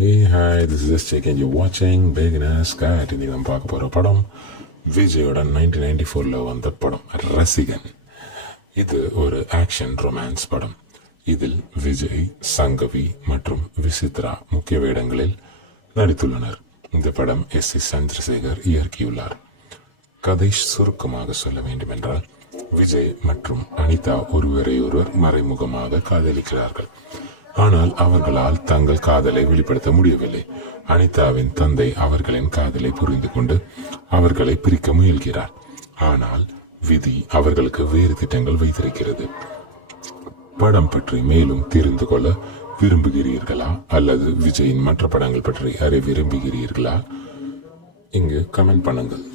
Hey, hi, this is Jake and you're watching Beginner's Guide. இன்னைக்கு நம்ம பார்க்க போகிற படம் விஜயோட 1994 வந்த படம் ரசிகன். இது ஒரு ஆக்ஷன் ரொமான்ஸ் படம். இதில் விஜய், சங்கவி மற்றும் விசித்ரா முக்கிய வேடங்களில் நடித்துள்ளனர். இந்த படம் S.A. சந்திரசேகர் இயக்கியுள்ளார். கதை சுருக்கமாக சொல்ல வேண்டுமென்றால், விஜய் மற்றும் அனிதா ஒருவரையொருவர் மறைமுகமாக காதலிக்கிறார்கள். ஆனால் அவர்களால் தங்கள் காதலை வெளிப்படுத்த முடியவில்லை. அனிதாவின் தந்தை அவர்களின் காதலை புரிந்து கொண்டு அவர்களை பிரிக்க முயல்கிறார். ஆனால் விதி அவர்களுக்கு வேறு திட்டங்கள் வைத்திருக்கிறது. படம் பற்றி மேலும் தெரிந்து கொள்ள விரும்புகிறீர்களா அல்லது விஜயின் மற்ற படங்கள் பற்றி அறிய விரும்புகிறீர்களா? இங்கு கமெண்ட் பண்ணுங்கள்.